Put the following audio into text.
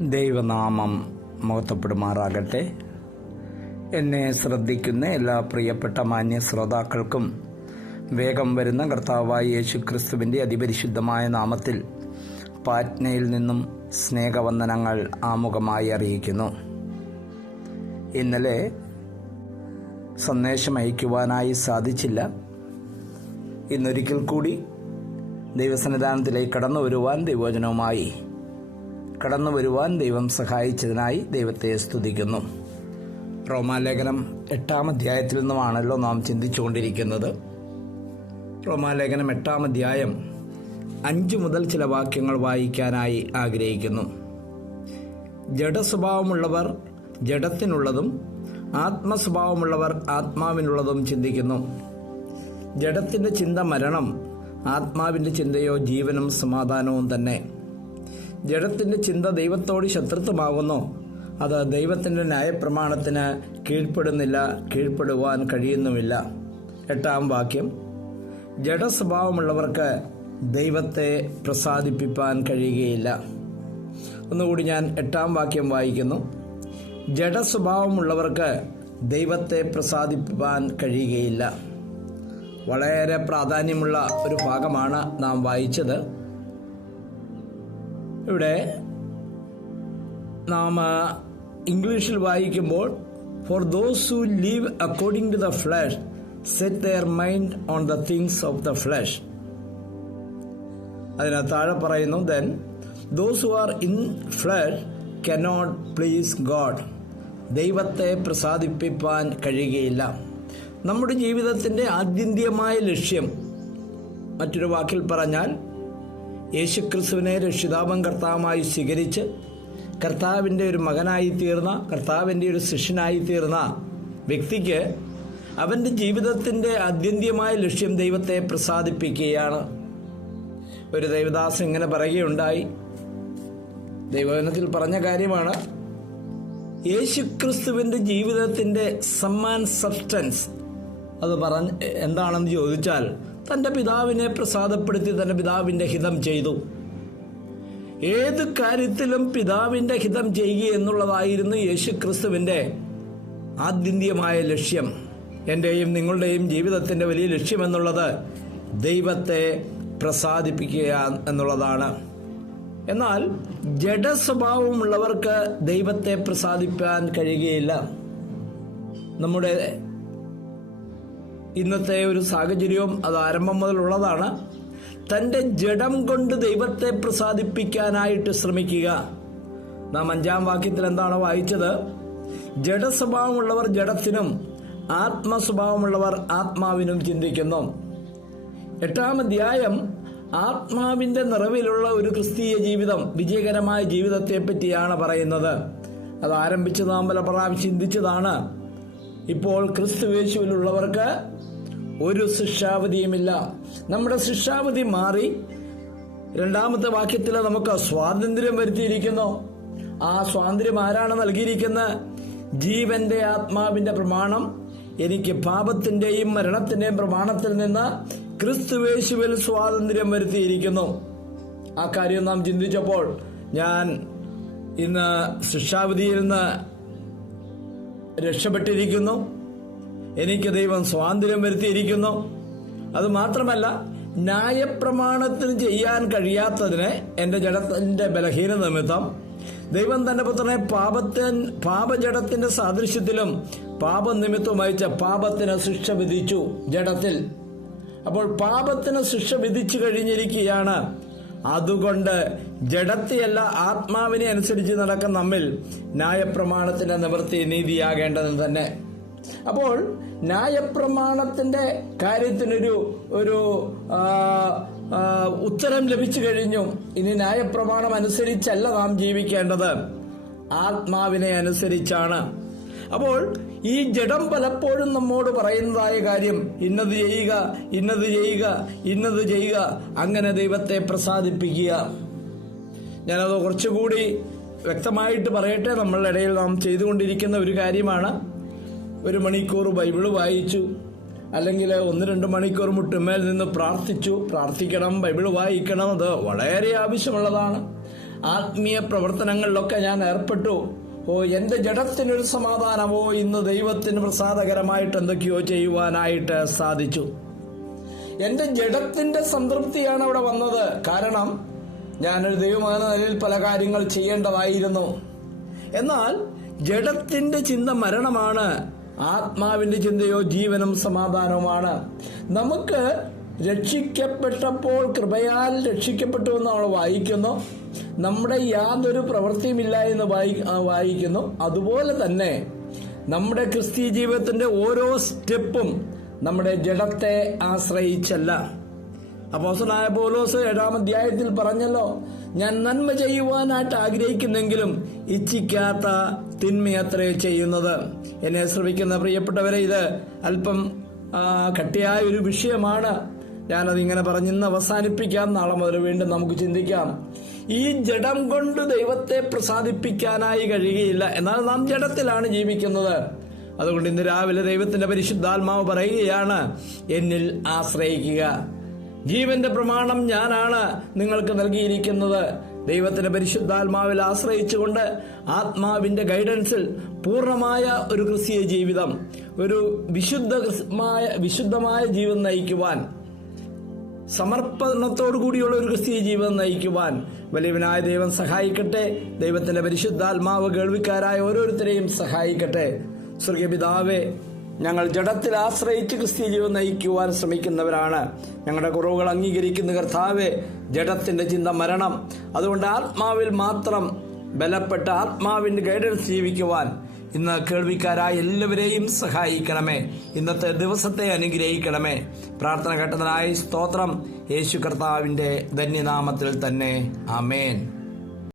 ദൈവനാമം മഹത്വപ്പെടുമാറാകട്ടെ. എന്നെ ശ്രദ്ധിക്കുന്ന എല്ലാ പ്രിയപ്പെട്ട മാന്യ ശ്രോതാക്കൾക്കും വേഗം വരുന്ന കർത്താവായ യേശുക്രിസ്തുവിൻ്റെ അതിപരിശുദ്ധമായ നാമത്തിൽ പാറ്റ്നയിൽ നിന്നും സ്നേഹവന്ദനങ്ങൾ ആമുഖമായി അറിയിക്കുന്നു. ഇന്നലെ സന്ദേശം അയക്കുവാനായി സാധിച്ചില്ല. ഇന്നൊരിക്കൽ കൂടി ദൈവസന്നിധാനത്തിലേക്ക് കടന്നു വരുവാൻ ദൈവം സഹായിച്ചതിനായി ദൈവത്തെ സ്തുതിക്കുന്നു. റോമാലേഖനം 8-ാം അധ്യായത്തിൽ നിന്നുമാണല്ലോ നാം ചിന്തിച്ചുകൊണ്ടിരിക്കുന്നത്. റോമാലേഖനം 8-ാം അധ്യായം 5 മുതൽ ചില വാക്യങ്ങൾ വായിക്കാനായി ആഗ്രഹിക്കുന്നു. ജഡസ്വഭാവമുള്ളവർ ജഡത്തിനുള്ളതും ആത്മസ്വഭാവമുള്ളവർ ആത്മാവിനുള്ളതും ചിന്തിക്കുന്നു. ജഡത്തിൻ്റെ ചിന്ത മരണം, ആത്മാവിൻ്റെ ചിന്തയോ ജീവനും സമാധാനവും തന്നെ. ജഡത്തിൻ്റെ ചിന്ത ദൈവത്തോട് ശത്രുത്വമാകുന്നു. അത് ദൈവത്തിൻ്റെ ന്യായപ്രമാണത്തിന് കീഴ്പ്പെടുവാൻ കഴിയുന്നുമില്ല. 8-ാം വാക്യം, ജഡസ്വഭാവമുള്ളവർക്ക് ദൈവത്തെ പ്രസാദിപ്പിക്കാൻ കഴിയുകയില്ല. ഒന്നുകൂടി ഞാൻ 8-ാം വാക്യം വായിക്കുന്നു. ജഡസ്വഭാവമുള്ളവർക്ക് ദൈവത്തെ പ്രസാദിപ്പിക്കാൻ കഴിയുകയില്ല. വളരെ പ്രാധാന്യമുള്ള ഒരു ഭാഗമാണ് നാം വായിച്ചത്. ഇവിടെ നാം ഇംഗ്ലീഷിൽ വായിക്കുമ്പോൾ for those who live according to the flesh set their mind on the things of the flesh. അതിന് താഴെ പറയുന്നു, then those who are in flesh cannot please God. ദൈവത്തെ പ്രസാദിപ്പിക്കാൻ കഴിയുകയില്ല. നമ്മുടെ ജീവിതത്തിൻ്റെ ആത്യന്തികമായ ലക്ഷ്യം, മറ്റൊരു വാക്കിൽ പറഞ്ഞാൽ, യേശുക്രിസ്തുവിനെ രക്ഷിതാവും കർത്താവുമായി സ്വീകരിച്ച് കർത്താവിൻ്റെ ഒരു മകനായി തീർന്ന, കർത്താവിൻ്റെ ഒരു ശിഷ്യനായി തീർന്ന വ്യക്തിക്ക് അവൻ്റെ ജീവിതത്തിൻ്റെ ആത്യന്തികമായ ലക്ഷ്യം ദൈവത്തെ പ്രസാദിപ്പിക്കുകയാണ്. ഒരു ദൈവദാസൻ ഇങ്ങനെ പറയുകയുണ്ടായി, ദൈവവചനത്തിൽ പറഞ്ഞ കാര്യമാണ്, യേശുക്രിസ്തുവിൻ്റെ ജീവിതത്തിൻ്റെ സമ്മാൻ സബ്സ്റ്റൻസ് അത് എന്താണെന്ന് ചോദിച്ചാൽ, തൻ്റെ പിതാവിനെ പ്രസാദപ്പെടുത്തി തൻ്റെ പിതാവിൻ്റെ ഹിതം ചെയ്തു. ഏത് കാര്യത്തിലും പിതാവിൻ്റെ ഹിതം ചെയ്യുക എന്നുള്ളതായിരുന്നു യേശുക്രിസ്തുവിൻ്റെ ആത്യന്തികമായ ലക്ഷ്യം. എൻ്റെയും നിങ്ങളുടെയും ജീവിതത്തിൻ്റെ വലിയ ലക്ഷ്യം എന്നുള്ളത് ദൈവത്തെ പ്രസാദിപ്പിക്കുക എന്നുള്ളതാണ്. എന്നാൽ ജഡസ്വഭാവമുള്ളവർക്ക് ദൈവത്തെ പ്രസാദിപ്പാൻ കഴിയുകയില്ല. നമ്മുടെ ഇന്നത്തെ ഒരു സാഹചര്യവും അത് ആരംഭം മുതലുള്ളതാണ്. തൻ്റെ ജഡം കൊണ്ട് ദൈവത്തെ പ്രസാദിപ്പിക്കാനായിട്ട് ശ്രമിക്കുക. നാം 5-ാം വാക്യത്തിൽ എന്താണ് വായിച്ചത്? ജഡസ്വഭാവമുള്ളവർ ജഡത്തിനും ആത്മസ്വഭാവമുള്ളവർ ആത്മാവിനും ചിന്തിക്കുന്നു. 8-ാം അധ്യായം ആത്മാവിൻ്റെ നിറവിലുള്ള ഒരു ക്രിസ്തീയ ജീവിതം, വിജയകരമായ ജീവിതത്തെ പറ്റിയാണ് പറയുന്നത്. അത് ആരംഭിച്ച് നാം പല പ്രാവശ്യം ചിന്തിച്ചതാണ്. ഇപ്പോൾ ക്രിസ്തുയേശുവിലുള്ളവർക്ക് ഒരു ശിക്ഷാവധിയുമില്ല. നമ്മുടെ ശിക്ഷാവധി മാറി. 2-ാമത്തെ വാക്യത്തിൽ നമുക്ക് സ്വാതന്ത്ര്യം വരുത്തിയിരിക്കുന്നു. ആ സ്വാതന്ത്ര്യം ആരാണ് നൽകിയിരിക്കുന്നത്? ജീവന്റെ ആത്മാവിന്റെ പ്രമാണം എനിക്ക് പാപത്തിന്റെയും മരണത്തിന്റെയും പ്രമാണത്തിൽ നിന്ന് ക്രിസ്തുയേശുവിൽ സ്വാതന്ത്ര്യം വരുത്തിയിരിക്കുന്നു. ആ കാര്യം നാം ചിന്തിച്ചപ്പോൾ ഞാൻ ഇന്ന് ശിക്ഷാവിധിയിൽ നിന്ന് രക്ഷപ്പെട്ടിരിക്കുന്നു. എനിക്ക് ദൈവം സ്വാതന്ത്ര്യം വരുത്തിയിരിക്കുന്നു. അതുമാത്രമല്ല, ന്യായപ്രമാണത്തിന് ചെയ്യാൻ കഴിയാത്തതിന് എൻ്റെ ജഡത്തിന്റെ ബലഹീന നിമിത്തം ദൈവം തന്റെ പുത്രനെ പാപജഡത്തിന്റെ സാദൃശ്യത്തിലും പാപനിമിത്തം അയച്ച പാപത്തിന് ശിക്ഷ വിധിച്ചു ജഡത്തിൽ. അപ്പോൾ പാപത്തിന് ശിക്ഷ വിധിച്ചു കഴിഞ്ഞിരിക്കുകയാണ്. അതുകൊണ്ട് ജഡത്തെയല്ല ആത്മാവിനെ അനുസരിച്ച് നടക്കുന്ന നമ്മിൽ ന്യായപ്രമാണത്തിന്റെ നിവൃത്തി നീതിയാകേണ്ടത് തന്നെ. അപ്പോൾ ന്യായപ്രമാണത്തിന്റെ കാര്യത്തിനൊരു ഉത്തരം ലഭിച്ചു കഴിഞ്ഞു. ഇനി ന്യായപ്രമാണം അനുസരിച്ചല്ല നാം ജീവിക്കേണ്ടത്, ആത്മാവിനെ അനുസരിച്ചാണ്. അപ്പോൾ ഈ ജഡം പലപ്പോഴും നമ്മോട് പറയുന്നതായ കാര്യം, ഇന്നത് ചെയ്യുക, ഇന്നത് ചെയ്യുക, ഇന്നത് ചെയ്യുക, അങ്ങനെ ദൈവത്തെ പ്രസാദിപ്പിക്കുക. ഞാനത് കുറച്ചുകൂടി വ്യക്തമായിട്ട് പറയട്ടെ. നമ്മളുടെ ഇടയിൽ നാം ചെയ്തുകൊണ്ടിരിക്കുന്ന ഒരു കാര്യമാണ്. 1 മണിക്കൂർ ബൈബിള് വായിച്ചു, അല്ലെങ്കിൽ 1-2 മണിക്കൂർ മുട്ടുമേൽ നിന്ന് പ്രാർത്ഥിക്കണം, ബൈബിൾ വായിക്കണം. അത് വളരെ ആവശ്യമുള്ളതാണ്. ആത്മീയ പ്രവർത്തനങ്ങളിലൊക്കെ ഞാൻ ഏർപ്പെട്ടു. എന്റെ ജഡത്തിനൊരു സമാധാനമോ ഇന്ന് ദൈവത്തിന് പ്രസാദകരമായിട്ട് എന്തൊക്കെയോ ചെയ്യുവാനായിട്ട് സാധിച്ചു. എന്റെ ജഡത്തിന്റെ സംതൃപ്തിയാണ് അവിടെ വന്നത്. കാരണം ഞാനൊരു ദൈവമെന്ന നിലയിൽ പല കാര്യങ്ങൾ ചെയ്യേണ്ടതായിരുന്നു. എന്നാൽ ജഡത്തിന്റെ ചിന്ത മരണമാണ്, ആത്മാവിന്റെ ചിന്തയോ ജീവനും സമാധാനവുമാണ്. നമുക്ക് രക്ഷിക്കപ്പെട്ടപ്പോൾ കൃപയാൽ രക്ഷിക്കപ്പെട്ടു എന്ന് നമ്മൾ വായിക്കുന്നു. നമ്മുടെ യാതൊരു പ്രവൃത്തിയുമില്ല എന്ന് വായിക്കുന്നു. അതുപോലെ തന്നെ നമ്മുടെ ക്രിസ്തീയ ജീവിതത്തിന്റെ ഓരോ സ്റ്റെപ്പും നമ്മുടെ ജഡത്തെ ആശ്രയിച്ചല്ല. അപ്പോസ്തലനായ പൗലോസ് 7-ാം അധ്യായത്തിൽ പറഞ്ഞല്ലോ, ഞാൻ നന്മ ചെയ്യുവാനായിട്ട് ആഗ്രഹിക്കുന്നെങ്കിലും ഇച്ഛിക്കാത്ത തിന്മയത്രേ ചെയ്യുന്നത്. എന്നെ ശ്രമിക്കുന്ന പ്രിയപ്പെട്ടവരെ, ഇത് അല്പം കട്ടിയായ ഒരു വിഷയമാണ്. ഞാനതിങ്ങനെ പറഞ്ഞിന്ന് അവസാനിപ്പിക്കാം. നാളെ മുതൽ വീണ്ടും നമുക്ക് ചിന്തിക്കാം. ഈ ജഡം കൊണ്ട് ദൈവത്തെ പ്രസാദിപ്പിക്കാനായി കഴിയുകയില്ല. എന്നാൽ നാം ജഡത്തിലാണ് ജീവിക്കുന്നത്. അതുകൊണ്ട് ഇന്ന് രാവിലെ ദൈവത്തിന്റെ പരിശുദ്ധാത്മാവ് പറയുകയാണ്, എന്നിൽ ആശ്രയിക്കുക. ജീവന്റെ പ്രമാണം ഞാനാണ് നിങ്ങൾക്ക് നൽകിയിരിക്കുന്നത്. ദൈവത്തിന്റെ പരിശുദ്ധാത്മാവിൽ ആശ്രയിച്ചുകൊണ്ട് ആത്മാവിന്റെ ഗൈഡൻസിൽ പൂർണ്ണമായ ഒരു ക്രിസ്തീയ ജീവിതം, ഒരു വിശുദ്ധമായ ജീവിതം നയിക്കുവാൻ, സമർപ്പണത്തോടു കൂടിയുള്ള ഒരു ക്രിസ്തീയ ജീവിതം നയിക്കുവാൻ വലിയവനായ ദൈവം സഹായിക്കട്ടെ. ദൈവത്തിന്റെ പരിശുദ്ധാത്മാവ് കേൾവിക്കാരായ ഓരോരുത്തരെയും സഹായിക്കട്ടെ. സ്വർഗീയ പിതാവേ, ഞങ്ങൾ ജഡത്തിൽ ആശ്രയിച്ച് ക്രിസ്തീയ ജീവിതം നയിക്കുവാൻ ശ്രമിക്കുന്നവരാണ്. ഞങ്ങളുടെ കുറവുകൾ അംഗീകരിക്കുന്ന കർത്താവേ, ജഡത്തിന്റെ ചിന്ത മരണം. അതുകൊണ്ട് ആത്മാവിൽ മാത്രം ബലപ്പെട്ട ആത്മാവിന്റെ ഗൈഡൻസ് ജീവിക്കുവാൻ ഇന്ന് കേൾവിക്കാരായ എല്ലാവരെയും സഹായിക്കണമേ. ഇന്നത്തെ ദിവസത്തെ അനുഗ്രഹിക്കണമേ. പ്രാർത്ഥന കേട്ടതിനായി സ്തോത്രം. യേശു കർത്താവിന്റെ ധന്യനാമത്തിൽ തന്നെ. ആമേൻ.